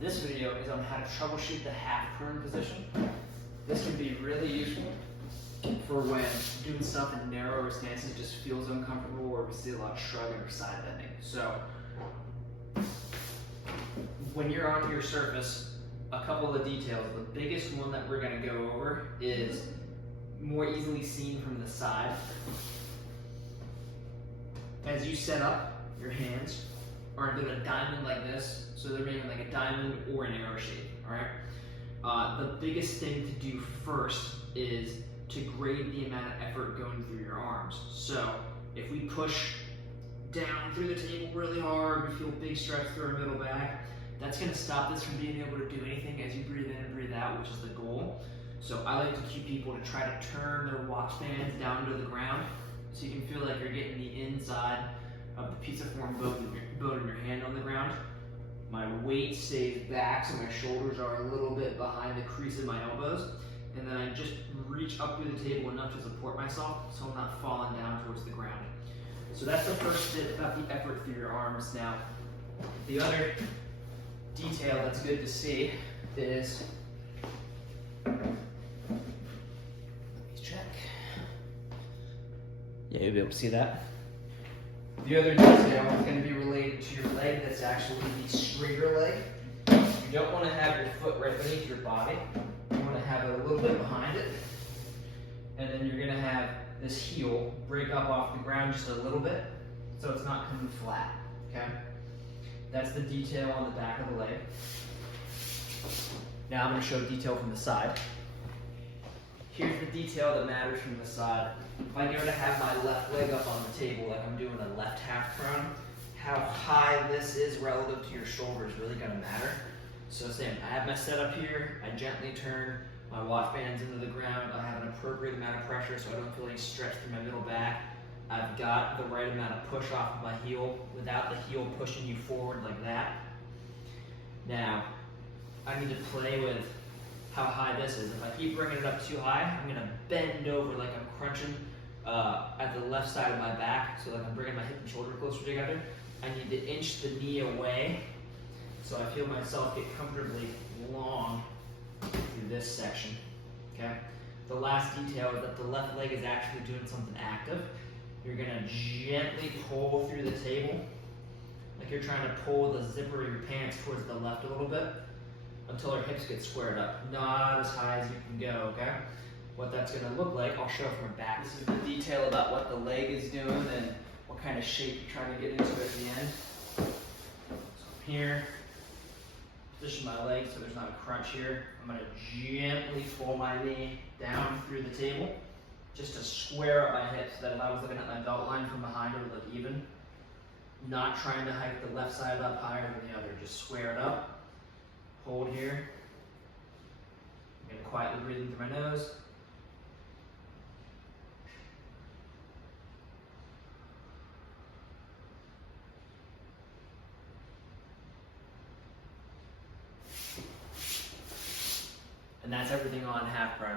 This video is on how to troubleshoot the half prone position. This can be really useful for when doing stuff in narrower stances just feels uncomfortable, or we see a lot of shrugging or side bending. So when you're on your surface, a couple of details. The biggest one that we're going to go over is more easily seen from the side. As you set up, your hands are doing a diamond like this, so they're making like a diamond or an arrow shape, all right? The biggest thing to do first is to grade the amount of effort going through your arms. So if we push down through the table really hard, we feel big stretch through our middle back, that's going to stop this from being able to do anything as you breathe in and breathe out, which is the goal. So I like to cue people to try to turn their watch bands down to the ground so you can feel like you're getting the inside of the pizza form bone in your hand on the ground. My weight stays back, so my shoulders are a little bit behind the crease of my elbows. And then I just reach up through the table enough to support myself so I'm not falling down towards the ground. So that's the first bit about the effort through your arms. Now, the other detail that's good to see is, let me check. Yeah, you'll be able to see that. The other detail is going to be related to your leg. That's actually the straighter leg. You don't want to have your foot right beneath your body. You want to have it a little bit behind it. And then you're going to have this heel break up off the ground just a little bit, so it's not coming flat, okay? That's the detail on the back of the leg. Now I'm going to show detail from the side. Here's the detail that matters from the side. If I go to have my left leg up on the table, like I'm doing a left half prone, how high this is relative to your shoulder is really going to matter. So same, I have my setup here, I gently turn my watch bands into the ground, I have an appropriate amount of pressure so I don't feel any stretch through my middle back. I've got the right amount of push off of my heel without the heel pushing you forward like that. Now, I need to play with how high this is. If I keep bringing it up too high, I'm going to bend over like I'm crunching at the left side of my back, so like I'm bringing my hip and shoulder closer together. I need to inch the knee away so I feel myself get comfortably long through this section, okay? The last detail is that the left leg is actually doing something active. You're gonna gently pull through the table, like you're trying to pull the zipper of your pants towards the left a little bit until your hips get squared up. Not as high as you can go, okay? What that's gonna look like, I'll show from the back. This is the detail about what the leg is doing and what kind of shape you're trying to get into at the end. So from here, position my legs so there's not a crunch here. I'm going to gently pull my knee down through the table just to square up my hips so that if I was looking at my belt line from behind it would look even. Not trying to hike the left side up higher than the other, just square it up. Hold here. I'm going to quietly breathe in through my nose. And that's everything on half prone.